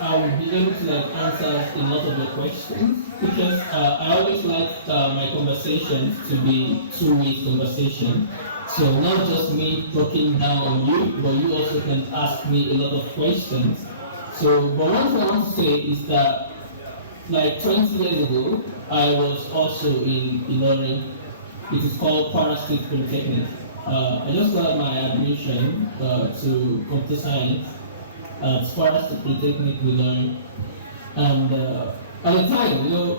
I will be able to like answer a lot of your questions because I always like my conversations to be two-way conversation. So not just me talking down on you, but you also can ask me a lot of questions. So, but one thing I want to say is that like 20 years ago, I was also in Ilorin. It is called Kwara State Polytechnic. I just got my admission to computer science at Kwara State Polytechnic Ilorin. And at the time,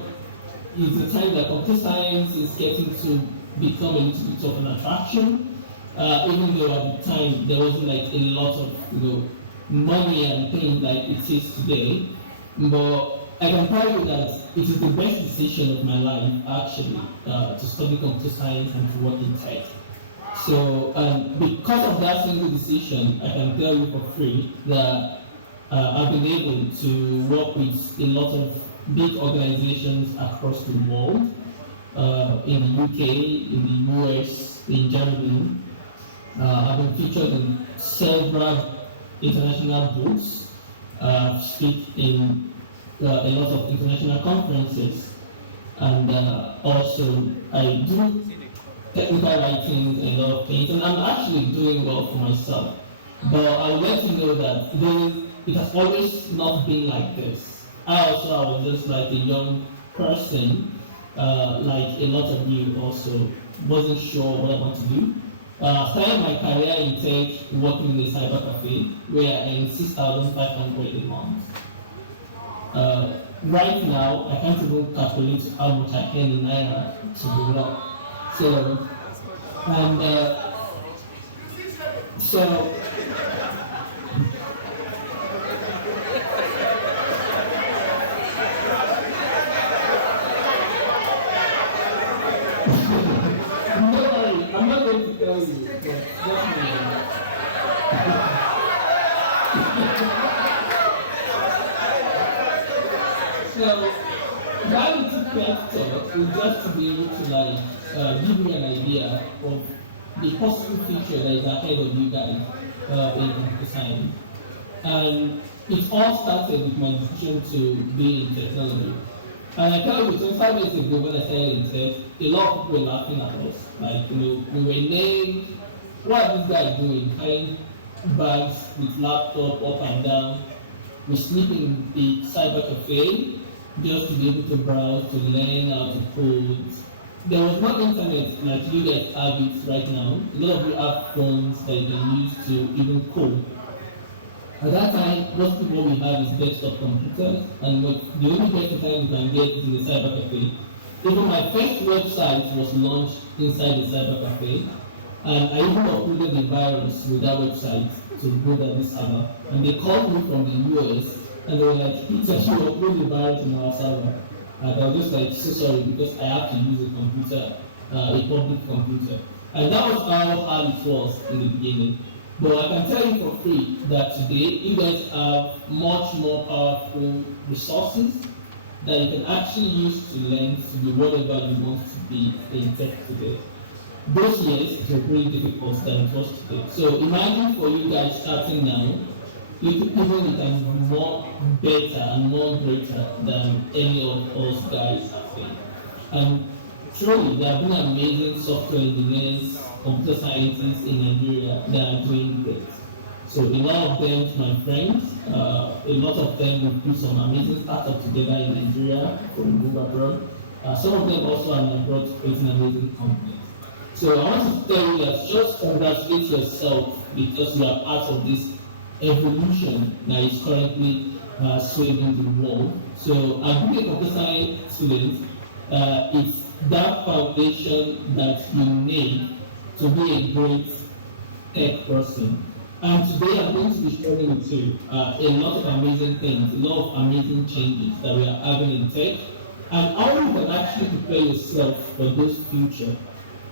it's the time that computer science is getting to become a little bit of an attraction. Even though at the time there wasn't like a lot of money and things like it is today, but I can tell you that it is the best decision of my life actually to study computer science and to work in tech. So because of that single decision, I can tell you for free that I've been able to work with a lot of big organizations across the world, in the UK, in the US, in Germany. I've been featured in several international books, speak in a lot of international conferences, and also I do technical writing and a lot of things, and I'm actually doing well for myself. But I'll let you know that it has always not been like this. I was just like a young person, like a lot of you also, wasn't sure what I want to do. Started my career in tech working in a cyber cafe where I earn 6,500 a month. Right now, I can't even calculate how much I earn in Naira to be wrong. So, and so, don't worry, I'm not going to tell you, but definitely. So, why we took that talk is just to be able to like give you an idea of the possible future that is ahead of you guys in computer science. And it all started with my decision to be in technology. And I tell you, 25 years ago when I started in tech, a lot of people were laughing at us. Like, we were named, what are these guys doing? Carrying bags with laptop up and down. We sleep in the cyber cafe just to be able to browse, to learn how to code. There was no internet like you guys have it right now. A lot of you have phones that you can use to even code. At that time, most people we have is desktop computers, and the only desktop time you can get is in the cyber cafe. Even my first website was launched inside the cyber cafe, and I even uploaded the virus with that website to go to this server. And they called me from the US, and they were like, Peter, you upload the virus in our server. And I was just like, so sorry, because I have to use a computer, a public computer. And that was how hard it was in the beginning. But I can tell you for free that today you guys have much more powerful resources that you can actually use to learn to be whatever you want to be in tech today. Those years were really difficult than it was today. So imagine for you guys starting now, you could even become more better and more greater than any of us guys have been. And truly, there have been amazing software engineers, computer scientists in Nigeria that are doing great. So a lot of them, my friends, a lot of them will put some amazing startups together in Nigeria or move abroad. Some of them also are abroad creating amazing companies. So I want to tell you that just congratulate yourself because you are part of this evolution that is currently swaying the world. So as being a computer science student, it's that foundation that you need to be a great tech person. And today I'm going to be sharing with you a lot of amazing things, a lot of amazing changes that we are having in tech, and how you can actually prepare yourself for those future.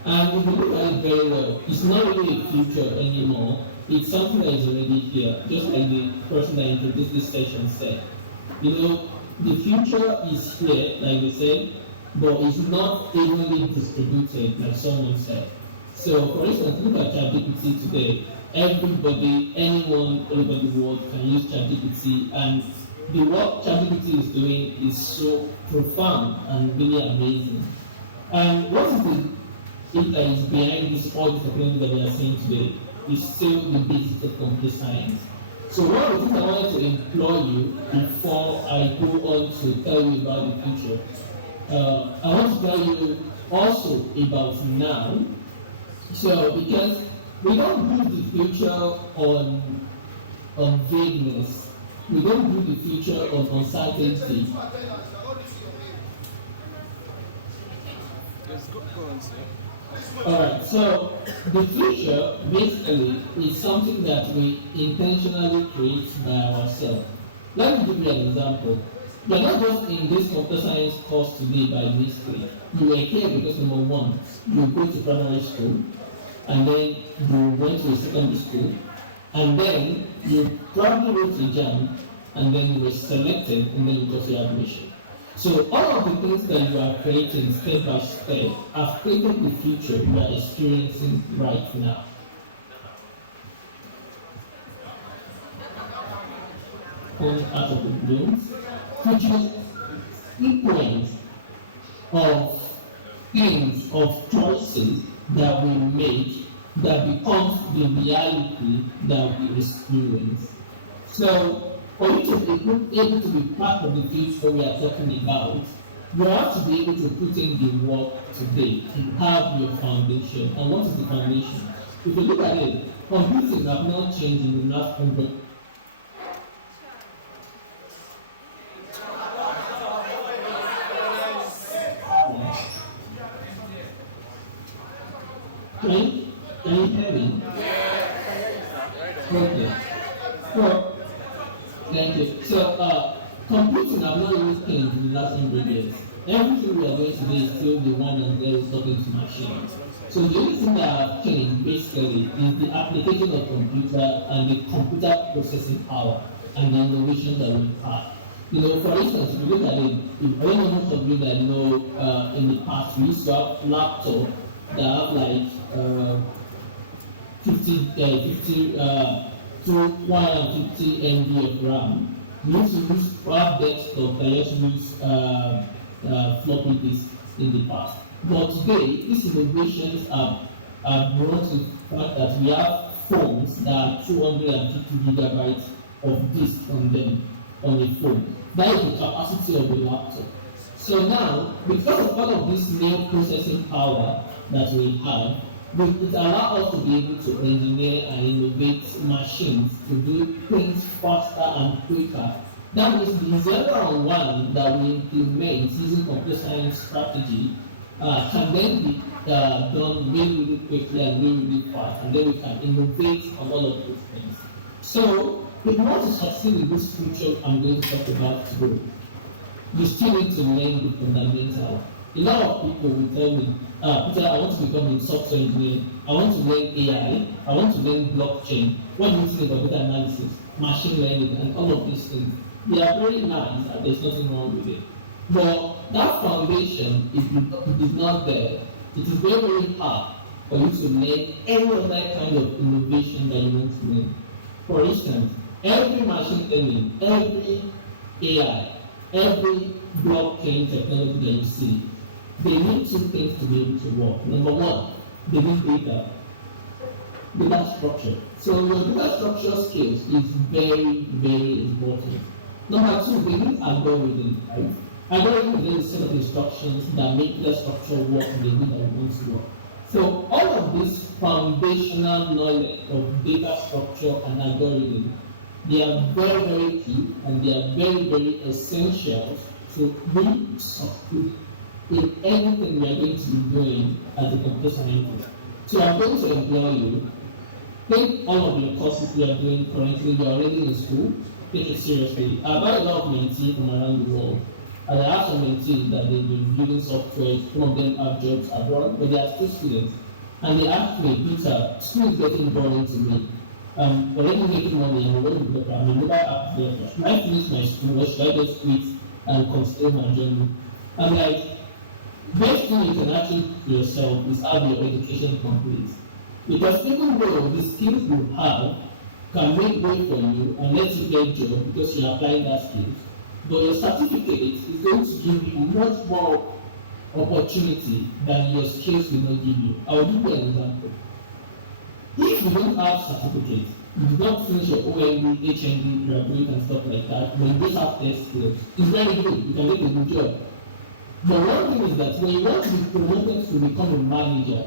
And if you look at it very well, it's not really a future anymore. It's something that is already here, just like the person that introduced this session said. The future is here, like we said, but it's not evenly distributed, like someone said. So, for instance, look at ChatGPT today. Everybody, anyone all over the world can use ChatGPT, and the work ChatGPT is doing is so profound and really amazing. And what is the it that is behind this all the technology that we are seeing today is still the basics of computer science. So one of the things I wanted to implore you before I go on to tell you about the future, I want to tell you also about now. So because we don't build the future on vagueness, we don't build the future on uncertainty. Alright, so the future basically is something that we intentionally create by ourselves. Let me give you an example. You're not just in this computer science course today by mistake. You were here because number one, you go to primary school, and then you went to secondary school, and then you probably wrote the exam, and then you were selected, and then you got your admission. So all of the things that you are creating step by step have created the future you are experiencing right now. Come out of the blooms, which is sequence of things, of choices that we make that becomes the reality that we experience. So for you to be able to be part of the future we are talking about, you have to be able to put in the work today to have your foundation. And what is the foundation? If you look at it, computing have not changed in the last 100. Can you hear me? Okay. So, thank you. So, computing have not really changed in the last 100 years. Everything we are doing today is still the one and there is talking to machines. So the only thing that have changed basically is the application of computer and the computer processing power and the innovation that we have. You know, for instance, if you look at it, I don't know most of you that know in the past we used to have laptops that have like 150 MB of RAM. We used to use flat desktop that used to use floppy disk in the past. But today, these innovations have brought to the fact that we have phones that are 250 gigabytes of disk on them, on a phone. That is the capacity of the laptop. So now, because of all of this new processing power that we have, it allows us to be able to engineer and innovate machines to do things faster and quicker. That means the 0-1 that we implement using computer science strategy can then be done really quickly and really fast, and then we can innovate on all of those things. So, if you want to succeed in this future I'm going to talk about today, you still need to learn the fundamental. A lot of people will tell me, Peter, I want to become a software engineer, I want to learn AI, I want to learn blockchain. What do you think about data analysis, machine learning, and all of these things? They are very nice, and there's nothing wrong with it. But that foundation, if it is not there, it is very, very hard for you to learn any other kind of innovation that you want to learn. For instance, every machine learning, every AI, every blockchain technology that you see, they need two things to be able to work. Number one, they need data structure. So your data structure skills is very, very important. Number two, they need algorithm. Right? Algorithm is a set of instructions that make data structure work in the way that it wants to work. So all of this foundational knowledge of data structure and algorithm, they are very, very key and they are very, very essential to be succeed in anything we are going to be doing as a computer scientist. So I'm going to employ you. Take all of your courses you are doing currently, you are already in school, take it seriously. I've had a lot of mentees from around the world. And I have some mentees that they've been building software, some of them have jobs abroad, but they are still students. And they asked me, Peter, school is getting boring to me. Already making money, I'm already better, I'm a mobile app developer. Should I finish my school or should I just quit and continue my journey? I'm like, best thing you can actually do yourself is have your education complete. Because even though the skills you have can make way for you and let you get a job because you're applying that skill. But your certificate is going to give you much more opportunity than your skills will not give you. I will give you an example. If you don't have certificate, you don't finish your OMB, HND, graduate and stuff like that, but you just have test skills, it's very good, you can get a good job. But one thing is that when you want to be promoted to become a manager,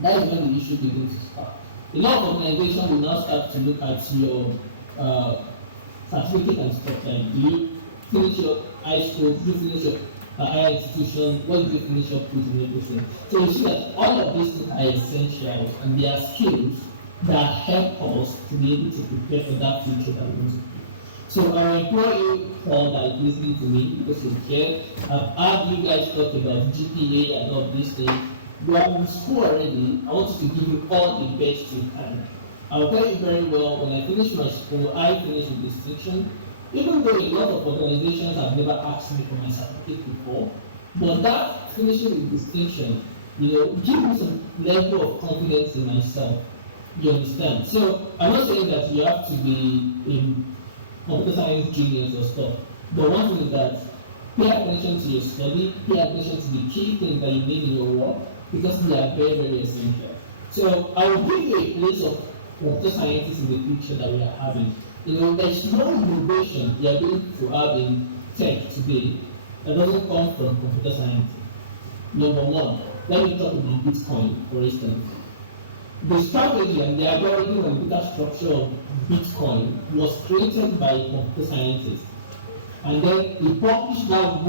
that is when the issue begins to start. A lot of organizations will now start to look at your certificate and stuff like, do you finish your high school, do you finish your higher institution, what did you finish up with and everything. So you see that all of these things are essential and they are skills that help us to be able to prepare for that future that we want to be. So I implore you all that is listening to me because you care. I've heard you guys talk about GPA and all these things. You are in school already. I want to give you all the best you can. I'll tell you very well, when I finished my school, I finished with distinction. Even though a lot of organizations have never asked me for my certificate before, but that finishing with distinction, give me some level of confidence in myself. You understand? So I'm not saying that you have to be in computer science genius or stuff, but one thing is that pay attention to your study, pay attention to the key things that you need in your work, because they are very, very essential. So I will give you a place of computer scientists in the future that we are having. There's no innovation you are going to have in tech today that doesn't come from computer science. Number one, let me talk about Bitcoin, for instance. The strategy and the algorithm and data structure of Bitcoin was created by computer scientists. And then he published that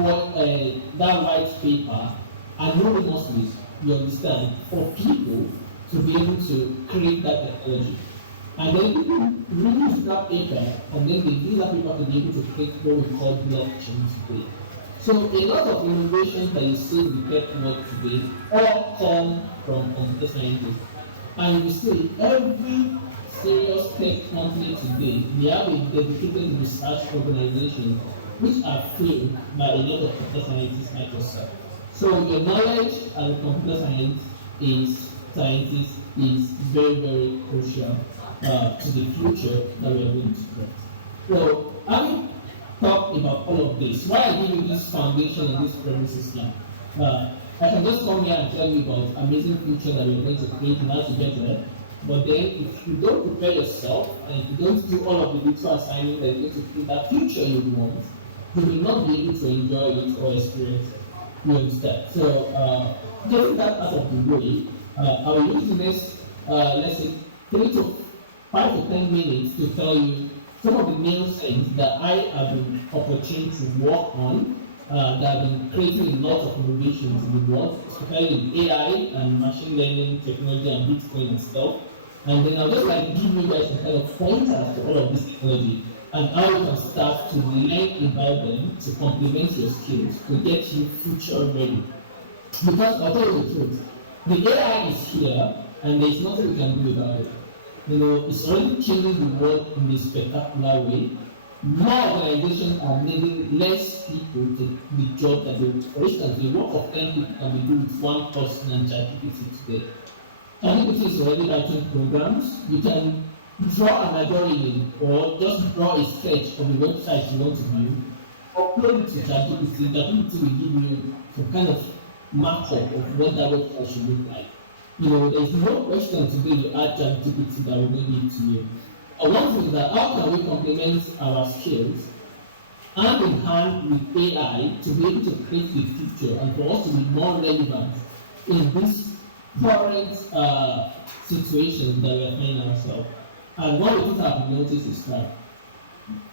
white paper anonymously, you understand, for people to be able to create that technology. And then people reuse that paper and then they use that paper to be able to create what we call blockchain today. So a lot of innovations that you see in the tech world today all come from computer scientists. And you see, every serious tech company today, they have a dedicated research organization which are filled by a lot of computer scientists like yourself. So your knowledge as a computer scientist is very, very crucial to the future that we are going to create. So having talked about all of this, why I give you this foundation and this premises now? I can just come here and tell you about amazing future that we're going to create and how to get there. But then if you don't prepare yourself and if you don't do all of the little assignments that you're going to create that future you want, you will not be able to enjoy it or experience it. You understand? So getting that out of the way, I will use the next let's say 3 to 5 to 10 minutes to tell you some of the main things that I have been opportunity to work on that have been creating a lot of innovations in the world, especially in AI and machine learning technology and Bitcoin and stuff. And then I'll just give you guys some kind of pointers for all of this technology and how you can start to learn about them to complement your skills to get you future ready. Because I'll tell you the truth, the AI is here and there's nothing we can do about it. It's already killing the world in a spectacular way. More organizations are needing less people to the job that they do. For instance, the work of 10 people can be done with one person and ChatGPT today. ChatGPT is already writing programs. You can draw an algorithm or just draw a sketch of the website you want to view, upload it to ChatGPT. ChatGPT will give you some kind of markup of what that website should look like. There's no question today you add ChatGPT that will not need to you. One thing is that how can we complement our skills hand in hand with AI to be able to create the future and for us to be more relevant in this current situation that we are finding ourselves. And one of the things I've noticed is that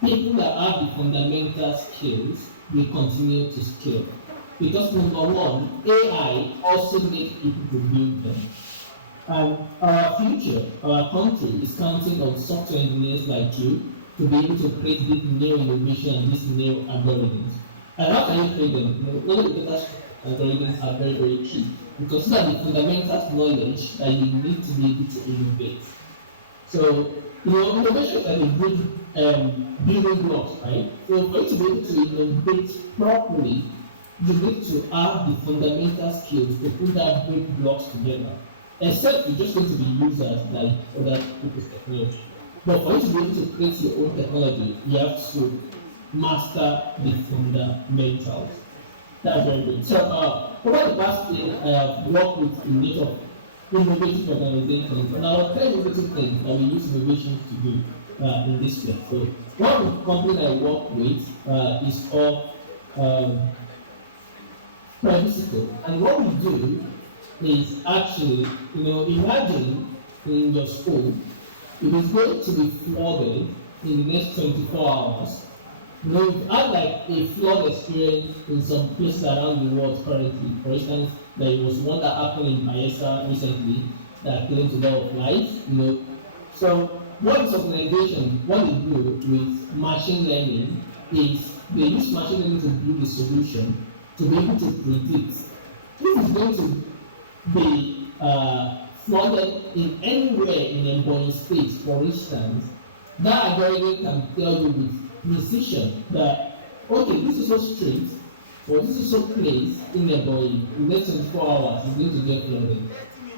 people that have the fundamental skills will continue to scale. Because number one, AI also makes people to build them. And our future, our country is counting on software engineers like you to be able to create this new innovation and these new algorithms. And how can you create them? All of the data algorithms are very, very key because these are the fundamental knowledge that you need to be able to innovate. So, innovation is like a good building blocks, right? So, for you to be able to innovate properly, you need to have the fundamental skills to put that building blocks together. Except you're just going to be users like other people's technology. But for you to be able to create your own technology, you have to master the fundamentals. That's very good. So, over the past year, I have worked with a lot of innovative organizations, and our 10 innovative things that we use innovations to do in this field. So, one of the company I work with is called Privacy. And what we do is actually, imagine in your school, it is going to be flooded in the next 24 hours. We've had like a flood experience in some places around the world currently. For instance, there was one that happened in Bayelsa recently that claimed a lot of lives. So what this organization, what they do with machine learning is they use machine learning to build a solution to be able to predict if it's going to be flooded in anywhere in Ebonyi State, for instance. That algorithm can tell you with precision that, okay, this is so straight, or this is so placed in the body, in less than 24 hours, it's going to get flooded.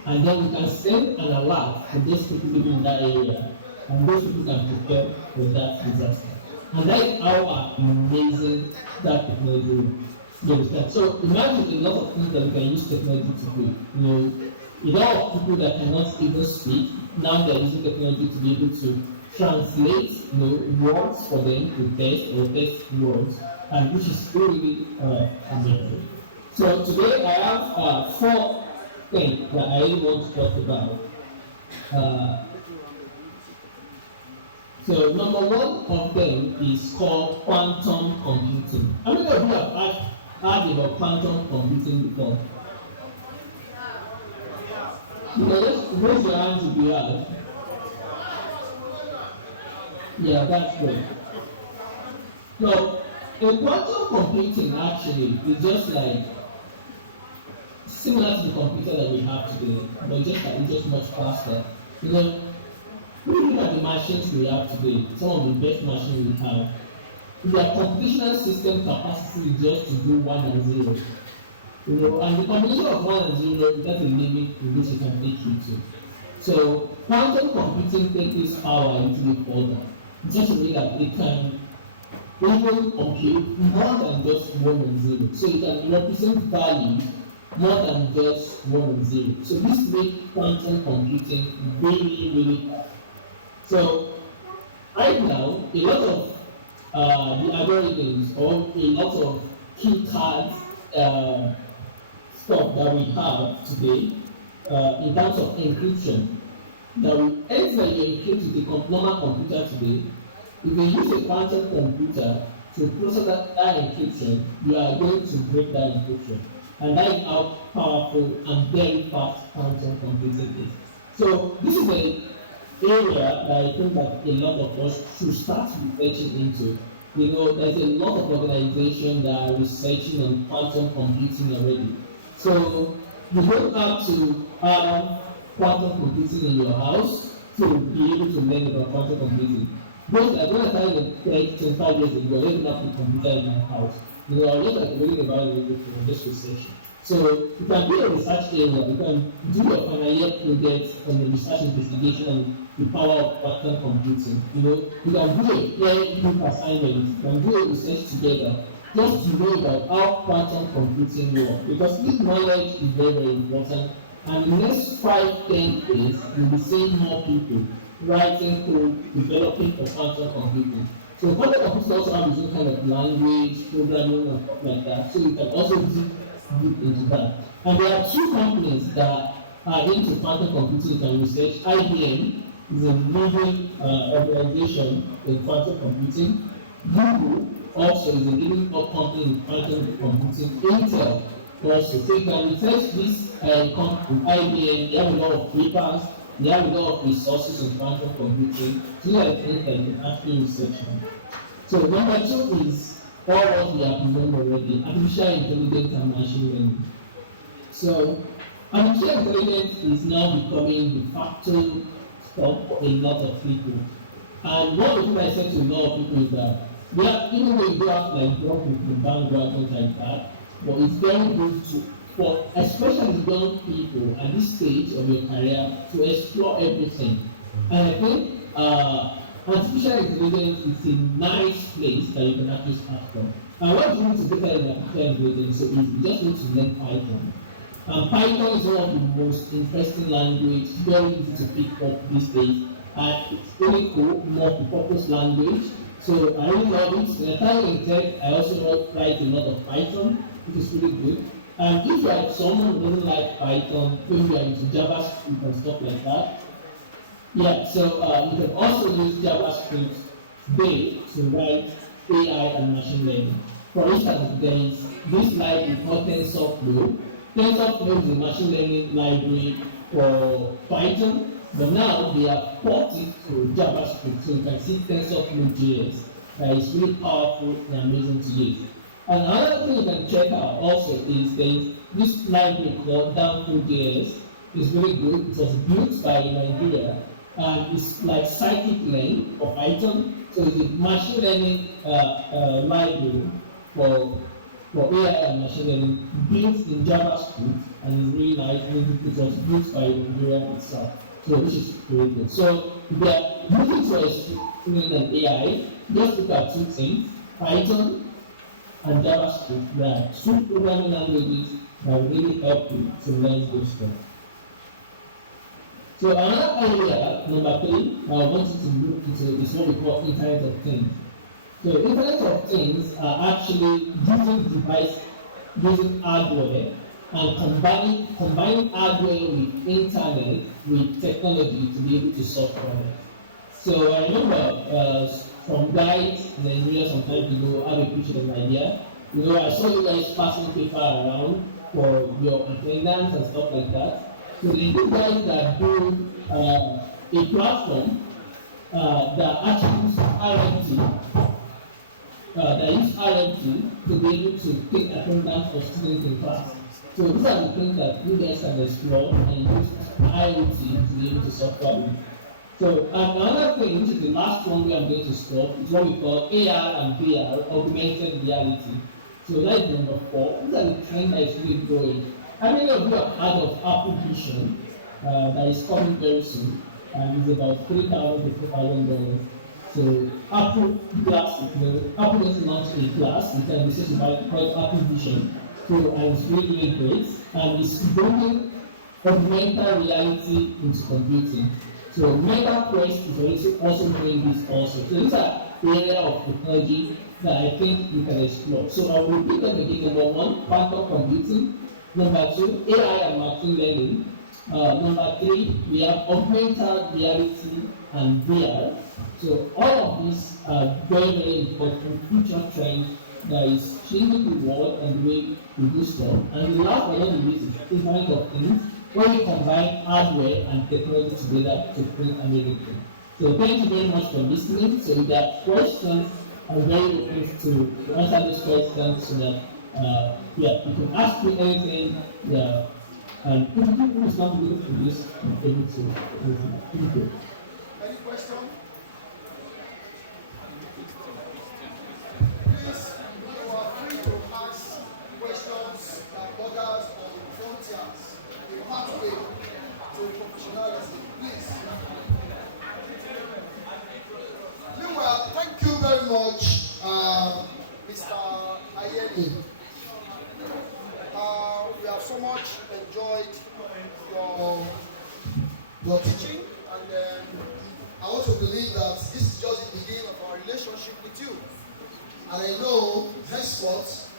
And then we can send an alert to those people living in that area, and those people can prepare for that disaster. And that is how amazing that technology is. So imagine a lot of things that we can use technology to do. A lot of people that cannot even speak, now they're using technology to be able to translate words for them to test or test words, and which is really amazing. So today I have 4 things that I really want to talk about. So number 1 of them is called quantum computing. How many of you have heard about quantum computing before? Just raise your hands if you have. Yeah, that's good. So, a quantum computing actually is just like similar to the computer that we have today, but it's just much faster. Look at the machines we have today, some of the best machines we have. Their computational system capacity is just to do 1 and 0. And the combination of 1 and 0 is not a limit in which you can take it to. So, quantum computing takes this power into the further. Just a way that it can even compute more than just 1 and 0. So it can represent value more than just 1 and 0. So this makes quantum computing really, really hard. So right now, a lot of the algorithms or a lot of key cards stuff that we have today in terms of encryption, that anything that you encrypt with a normal computer today, if you use a quantum computer to process that encryption, you are going to break that encryption. And that is how powerful and very fast quantum computing is. So this is an area that I think that a lot of us should start researching into. There's a lot of organizations that are researching on quantum computing already. So you don't have to have quantum computing in your house to be able to learn about quantum computing. When I started 25 years ago, I didn't have a computer in my house. I was just reading about it for this research. So you can be a research area, you can do your final year project on the research investigation on the power of quantum computing. You can do a peer group assignment, you can do a research together, just to know about how quantum computing works. Because this knowledge is very, very important. And in the next 5-10 years, you'll be seeing more people writing code, developing for quantum computing. So quantum computing also has its own kind of language, programming, and stuff like that. So you can also deep into that. And there are 2 companies that are into quantum computing and research. IBM is a leading organization in quantum computing. Google also is a leading company in quantum computing. Intel also. So you can research this company, IBM. They have a lot of papers. They have a lot of resources in quantum computing. So these are the things that you can actually research on. So number 2 is all what we have known already, artificial intelligence and machine learning. So artificial intelligence is now becoming de facto stuff for a lot of people. And one of the things I said to a lot of people is that even though you do have like work with the background like that, but it's very good for especially young people at this stage of your career to explore everything. And I think artificial intelligence is a nice place that you can actually start from. And what you need to look at in artificial intelligence so easy, you just need to learn Python. And Python is one of the most interesting language, very easy to pick up these days. And it's really cool, multi-purpose language. So I really love it. In time in tech, I also write a lot of Python, which is really good. And if you are someone who doesn't like Python, maybe you are into JavaScript and stuff like that, yeah, so you can also use JavaScript today to write AI and machine learning. For instance, there is this library called TensorFlow. TensorFlow is a machine learning library for Python, but now they have ported it to JavaScript, so you can see TensorFlow.js that is really powerful and amazing to use. And another thing you can check out also is there is this library called Danfo.js. It's really good. It was built by Nigeria, and it's like scikit-learn for Python. So it's a machine learning library for AI and machine learning built in JavaScript, and it's really nice. And it was built by Nigeria itself. So which is really good. So if you are looking for a student and AI, just look at two things: Python and JavaScript. There are two programming languages that will really help you to learn those stuff. So another area, number 3, I want you to look into is what we call Internet of Things. So Internet of Things are actually using hardware and combining hardware with internet with technology to be able to solve problems. So I remember from guys in Nigeria some time ago had a picture of an idea. I saw you guys passing paper around for your attendance and stuff like that. So the two guys that do a platform that actually use RMT, to be able to take attendance for students in class. So these are the things that you guys can explore and use IoT to be able to solve problems. So another thing, which is the last one we are going to stop, is what we call AR and VR, augmented reality. So that is number 4. These are the trend that is really growing. How many of you have heard of Apple Vision that is coming very soon? And it's about $3,000 to $4,000. So Apple glasses, Apple just launched a glass, you can research about it, called Apple Vision. So and it's really great, and it's bringing augmented reality into computing. So Meta Quest is also doing this also. So these are area of technology that I think you can explore. So I will repeat them again. Number 1, quantum computing. Number 2, AI and machine learning. Number 3, we have augmented reality and VR. So all of these are very, very important future trends that is changing the world and the way we do stuff. And the last but not the least is Internet of Things, where we combine hardware and technology together to create amazing things. So thank you very much for listening. So if there are questions, I'm very open to answer those questions so that you can ask me anything. And if you is not good for this, I'm able to thank you. Any question? Please, you are free to ask questions that borders on frontiers. You have to wait to professionalism. Please. Meanwhile, thank you very much, Mr. Ayeni. We have so much enjoyed your teaching, and I also believe that this is just the beginning of our relationship with you. And I know henceforth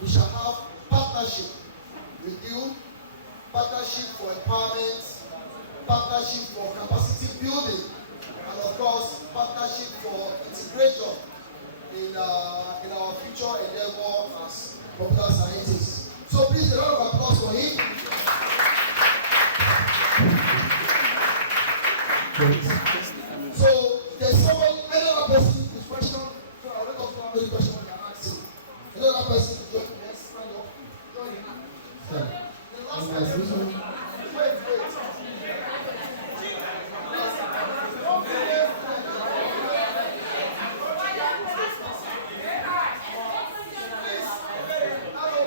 we shall have partnership with you, partnership for empowerment, partnership for capacity building, and of course partnership for integration in our future endeavor as computer scientists. So please, a round of applause for him. So there's someone, any other person with question. So I'll let us know how many questions we can ask him. Any other person to join? Yes, stand up. Join him. The last person. Wait.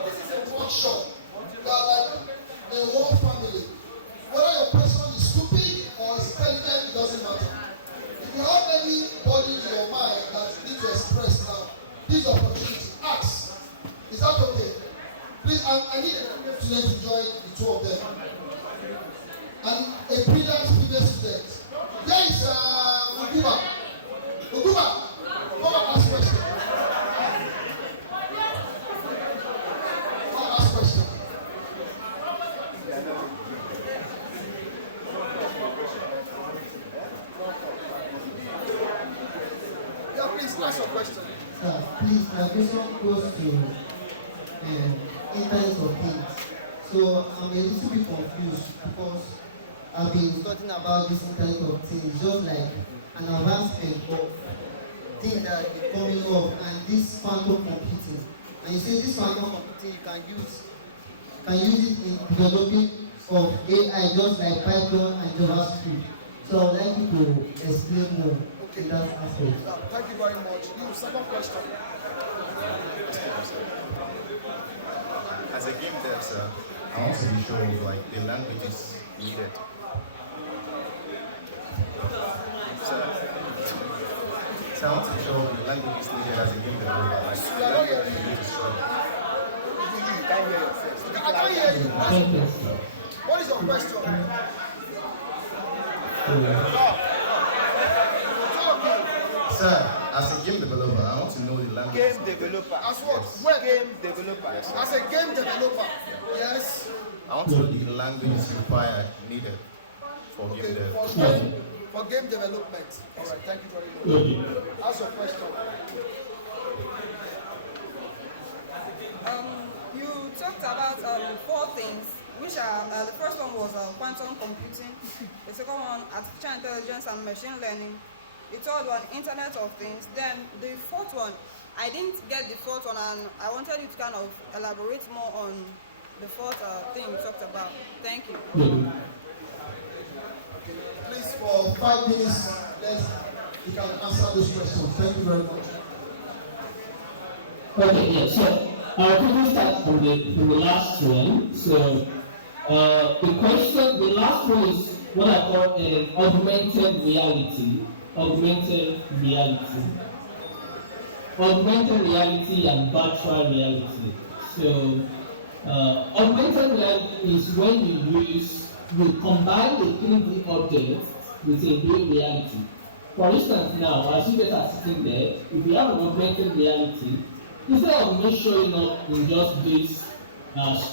This is a workshop. opportunity. Ask. Is that okay? Please, I need a student to join the two of them. And a brilliant female student. There is Uguba. Uguba, come and ask question. Come and ask question. Yeah, please ask your question. Please, my question goes to Internet of Things. So I'm a little bit confused because I've been studying about this Internet of Things, just like an advancement of things that are coming up and this quantum computing. And you say this quantum computing you can use it in developing of AI, just like Python and JavaScript. So I would like you to explain more in that aspect. Thank you very much. You, second question. As a game dev, sir, I want to be sure of like the languages needed. So I want to be sure of the languages needed as a game developer. Like the language you need to study. You can't hear yourself. I can't hear you. What is your question? Sir, as a game developer, I want to know the language. Game developer. As what? Yes. Where? Game developer. Yes, sir. As a game developer. Yes. I want to know the languages required, needed for Okay. game dev. For game development. All right. Thank you very much. Ask your question. You talked about 4 things, which are the first one was quantum computing, the second one artificial intelligence and machine learning, the third one Internet of Things, then the fourth one I didn't get the fourth one, and I wanted you to kind of elaborate more on the fourth thing you talked about. Thank you. Please, for 5 minutes, you can answer those questions. Thank you very much. Okay, yeah, so I'll quickly start from the last one. So the last one is what I call an augmented reality. Augmented reality and virtual reality. So augmented reality is when you combine the 3D objects with a real reality. For instance, now as you guys are sitting there, if you have an augmented reality, instead of me showing up in just this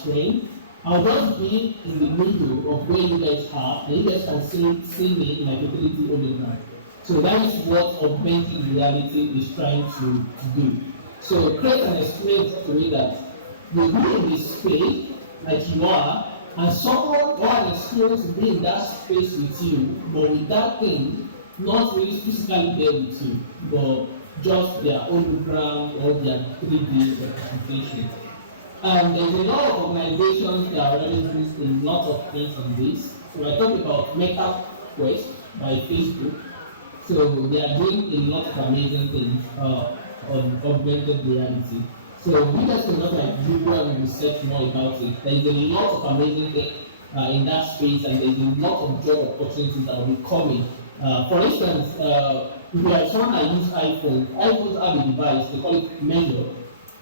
screen, I'll just be in the middle of where you guys are, and you guys can see me in my 3D hologram. So that is what augmented reality is trying to do. So create an experience to me that you be in this space like you are, and someone or an experience will be in that space with you, but with that thing not really physically there with you, but just their hologram or their 3D representation. And there's a lot of organizations that are already doing a lot of things on this. So I talked about MetaQuest by Facebook. So they are doing a lot of amazing things on augmented reality. So you guys can look like Google and research more about it. There is a lot of amazing things in that space, and there is a lot of job opportunities that will be coming. For instance, if you are someone that uses iPhones have a device, they call it Measure.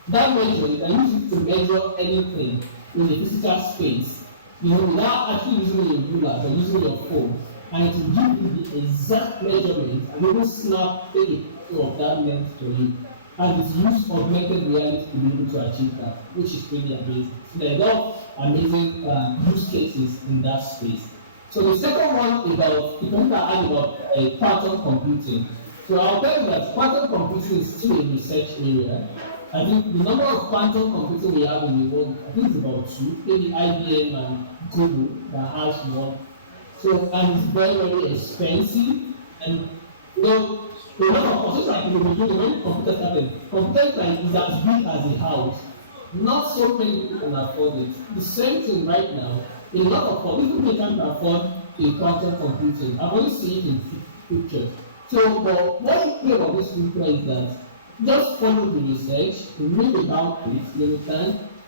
That Measure, you can use it to measure anything in a physical space, without actually using your ruler, but using your phone. And it will give you the exact measurement and even take a picture of that length for you. And it's used augmented reality to be able to achieve that, which is really amazing. So there are a lot of amazing use cases in that space. So the second one is about, the point I had about quantum computing. So I'll tell you that quantum computing is still a research area. I think the number of quantum computing we have in the world, I think it's about 2, maybe IBM and Google that has one. So, and it's very, very expensive, and a lot of computers like in the beginning when computers started, computers like is as big as a house. Not so many people can afford it. The same thing right now, a lot of people can't afford a quantum computing. I've only seen it in pictures. So, but what I feel about this picture is that just follow the research, read about it,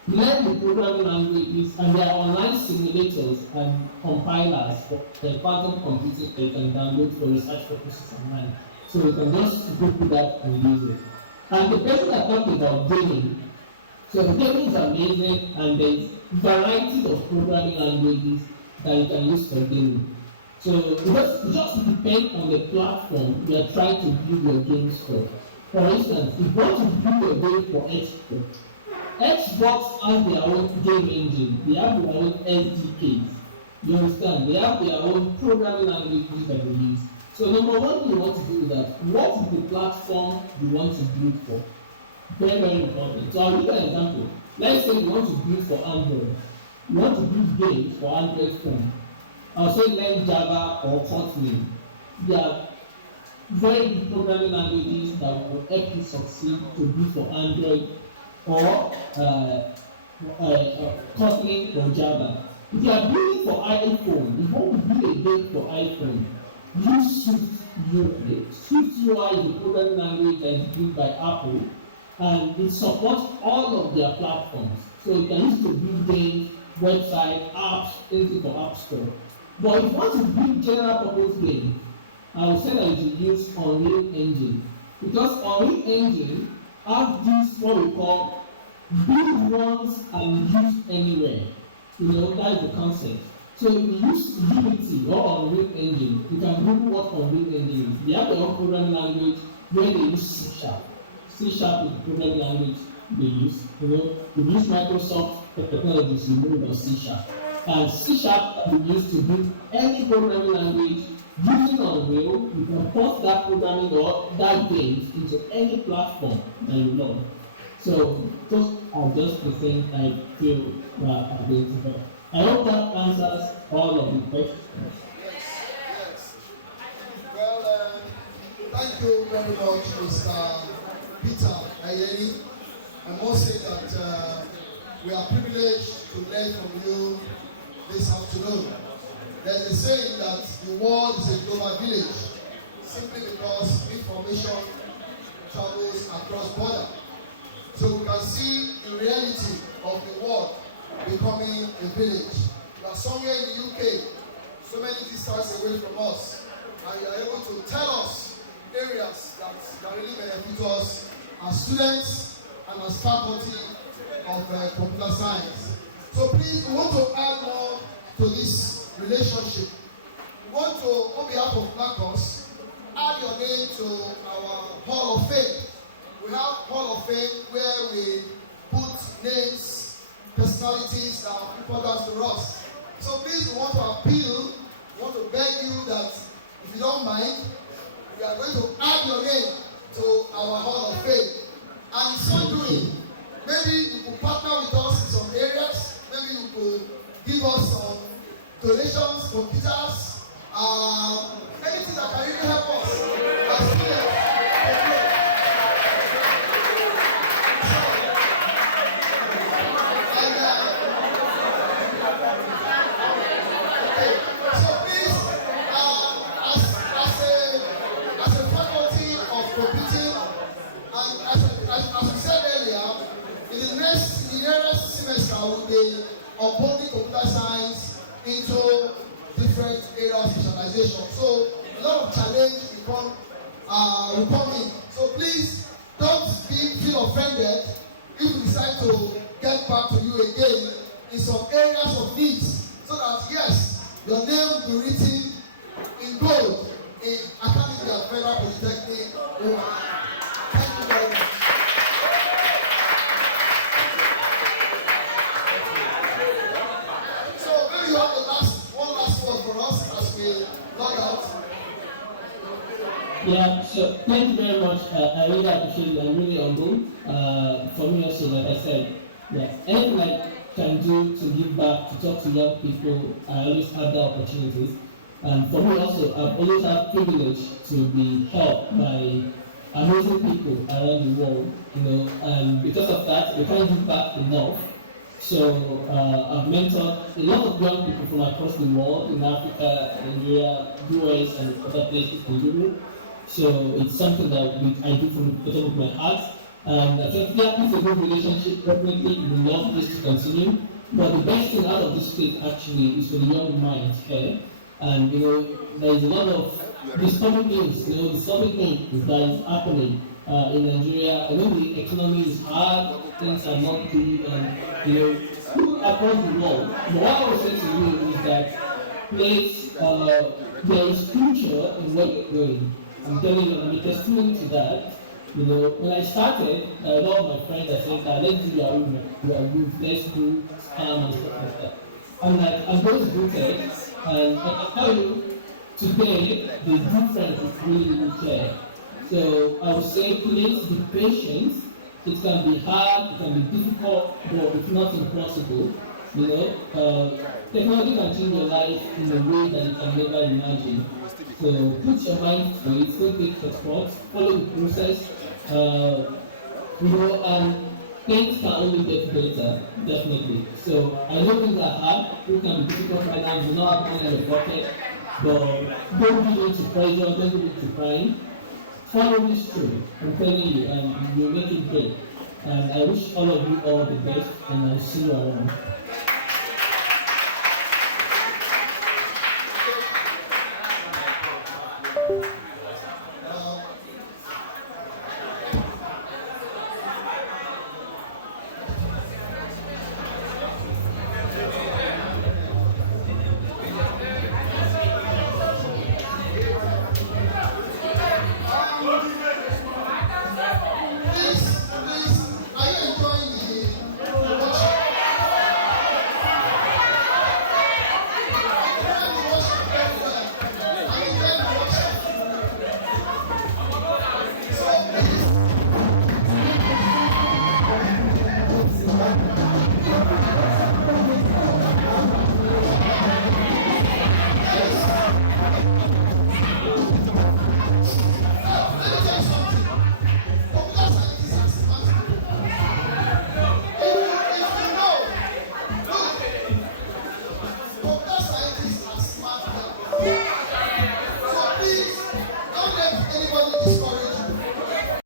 learn the programming languages, and there are online simulators and compilers for the quantum computing that you can download for research purposes online. So you can just Google that and use it. And the person that talked about gaming, so gaming is amazing, and there's varieties of programming languages that you can use for gaming. So it just depends on the platform you are trying to build your games for. For instance, if you want to build a game for Xbox has their own game engine, they have their own SDKs. You understand? They have their own programming languages that they use. So number one thing you want to do is that what is the platform you want to build for? Very, very important. So I'll give you an example. Let's say you want to build for Android. You want to build games for Android phone. I'll say learn Java or Kotlin. They are very good programming languages that will help you succeed to build for Android or Kotlin or Java. If you are building for iPhone, if you want to build a game for iPhone, use Swift UI. Swift UI is a programming language that is built by Apple, and it supports all of their platforms. So you can use it to build games, websites, apps, anything for App Store. But if you want to build general purpose games, I would say that you should use Unreal Engine, because Unreal Engine has this what we call build once and use anywhere. You know, that is the concept. So if you use Unity or Unreal Engine, you can Google what Unreal Engine is. They have their own programming language where they use C#. C# is the programming language they use. You know, you use Microsoft technologies, you know about C#. And C# can be used to build any programming language. Using Unreal, you can port that programming or that game into any platform that you love. So those are just the things I feel are going to help. I hope that answers all of the questions. Yes. Well, thank you very much, Mr. Peter Ayeni. I must say that we are privileged to learn from you this afternoon. There's a saying that the world is a global village, simply because information travels across borders. So we can see the reality of the world becoming a village. We are somewhere in the UK, so many distance away from us, and you are able to tell us areas that really benefit us as students and as faculty of computer science. So please, we want to add more to this relationship. We want to, on behalf of NACOS, add your name to our Hall of Fame. We have Hall of Fame where we put names, personalities that are important to us. So please, we want to appeal, we want to beg you that if you don't mind, we are going to add your name to our Hall of Fame. And in so doing, maybe you could partner with us in some areas, maybe you could give us some donations, computers, anything that can really help us as students. So please, as a faculty of computing, and as we said earlier, in the nearest semester we'll be uploading computer science into different areas of specialization. So a lot of challenge will come in. So please don't feel offended if we decide to get back to you again in some areas of needs, so that yes, your name will be written in gold in Academy of Federal Polytechnic. Thank you very much. So maybe you have one last word for us as we log out. Yeah, so thank you very much. I really appreciate it. I'm really humbled. For me also, like I said, yeah, anything I can do to give back, to talk to young people, I always have the opportunities. And for me also, I've always had privilege to be helped by amazing people around the world, you know, and because of that, we can't give back enough. So I've mentored a lot of young people from across the world, in Africa, Nigeria, US, and other places in Europe. So it's something that I do from the bottom of my heart. And I think that is a good relationship. Definitely, we love this to continue. But the best thing out of this state actually is for the young minds here. And you know, there is a lot of disturbing things, disturbing things that is happening in Nigeria. I know the economy is hard, things are not good, and look across the world. But what I would say to you is that there is future in what you're doing. I'm telling you, I'm a testimony to that. When I started, a lot of my friends are saying that let's do Yahoo, let's do scam and stuff like that. I'm like, I'm going to do tech, and I can tell you, today, the difference is really, really clear. So I would say, please be patient. It can be hard, it can be difficult, but it's not impossible. Technology can change your life in a way that you can never imagine. So put your mind to it, don't take support, follow the process. And things can only get better, definitely. So I know things are hard, things can be difficult right now, you not have money in your pocket, but don't give in to pressure, don't give in to crying. Follow this through, I'm telling you, and you'll make it great. And I wish all of you all the best, and I'll see you around.